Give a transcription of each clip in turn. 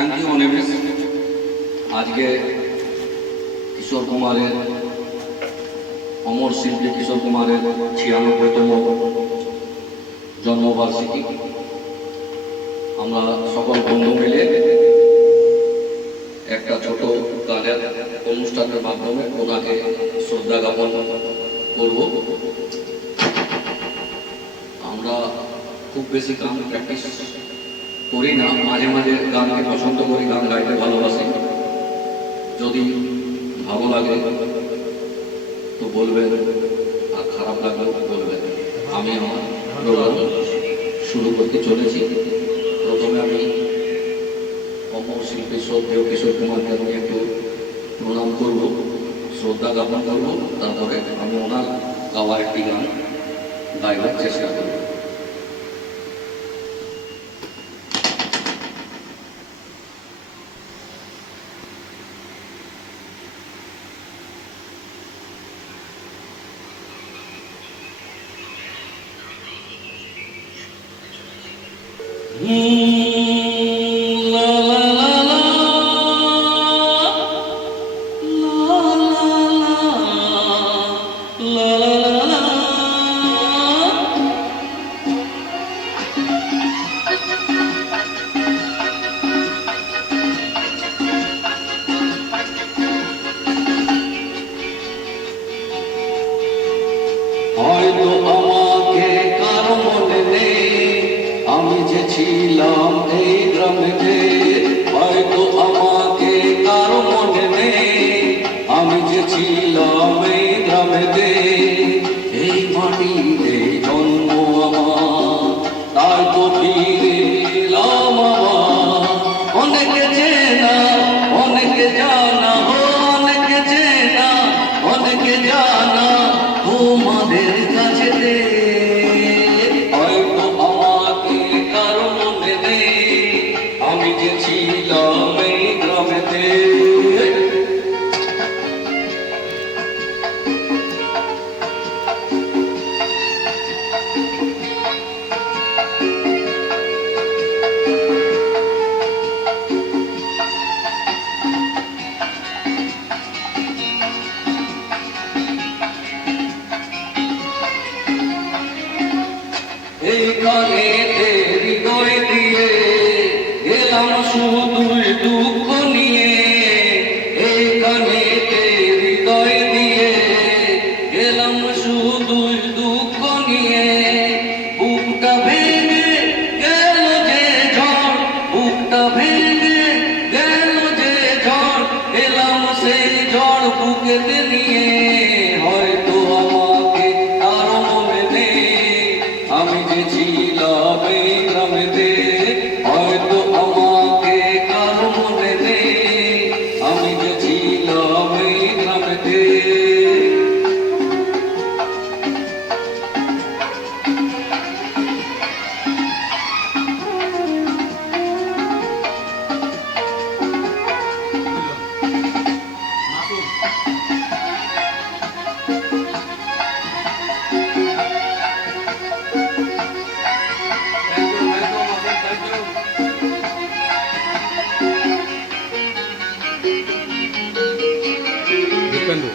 Thank you Animesh. আজকে কিশোর কুমারের অমর শিল্পী কিশোর কুমারের 96তম জন্মবার্ষিকী। আমরা সকল বন্ধু মিলে একটা ছোট গানের অনুষ্ঠানের মাধ্যমে ওনাকে শ্রদ্ধা জ্ঞাপন করব। আমরা খুব বেশি গান প্র্যাকটিস করি না, মাঝে মাঝে গানকে পছন্দ করি, গান গাইতে ভালোবাসি। যদি ভালো লাগে তো বলবেন, আর খারাপ লাগলেও বলবেন। আমি আমার প্রোগ্রাম শুরু করতে চলেছি। প্রথমে আমি অমর শিল্পী শ্রদ্ধেয় কিশোর কুমারকে আমি একটু প্রণাম করব, শ্রদ্ধা জ্ঞাপন করব। তারপরে আমি ওনার গাওয়া একটি গান গাইবার চেষ্টা করব। হয়তো আমাকে কারো মনে নেই, আমি যে ছিলাম এই গ্রামেতে। হয়তো আমাকে কারো মনে নেই, আমি যে ছিলাম এই গ্রামেতে। এই মাটিতে জন্ম আমার, তাই তো ফিরে এলাম আবার। অনেকে চেনা অনেকে জানা, অনেকে চেনা অনেকে জানা তোমাদের কাছেতে। হয়তো আমাকে কারো মনে নেই, আমি যে ছিলাম এই গ্রামেতে। এইখানে হৃদয় দিয়ে গেলাম শুধুই দুঃখ নিয়ে। এইখানে হৃদয় দিয়ে গেলাম শুধুই দুঃখ নিয়ে। বুকটা ভেঙে গেল যে ঝড়, বুকটা ভেঙে গেল যে ঝড়, এলাম সেই ঝড় বুকেতে নিয়ে। হয়তো আমাকে কারো মনে নেই, আমি যে ছিলাম এই গ্রামেতে। হয়তো আমাকে কারো মনে নেই, আমি যে ছিলাম এই গ্রামেতে।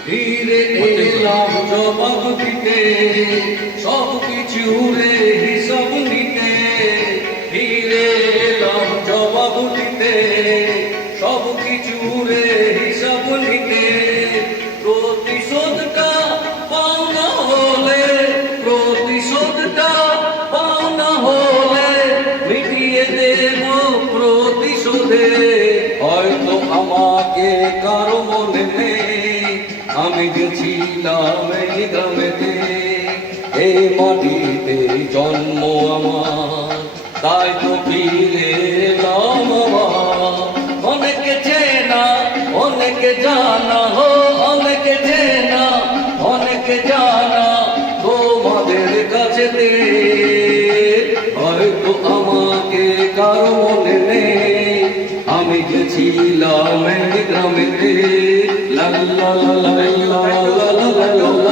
ফিরে এলাম জবাব দিতে, সব কিছুরে হিসাব নিতে। ফিরে এলাম জবাব দিতে, সব কিছুরে হিসাব নিতে। প্রতিশোধটা পাওনা হলে, প্রতিশোধটা পাওনা হলে মিটিয়ে দেব প্রতিশোধে। হয়তো আমাকে কারো মনে নেই, আমি যে ছিলাম এই গ্রামেতে। এই মাটিতে জন্ম আমার, তাই তো ফিরে এলাম আবার। অনেকে চেনা অনেকে জানা, অনেকে চেনা অনেকে জানা তোমাদের কাছেতে। হয়তো আমাকে কারো মনে নেই, আমি যে ছিলাম এই গ্রামেতে। লা লা লা লা লা লা লা লা।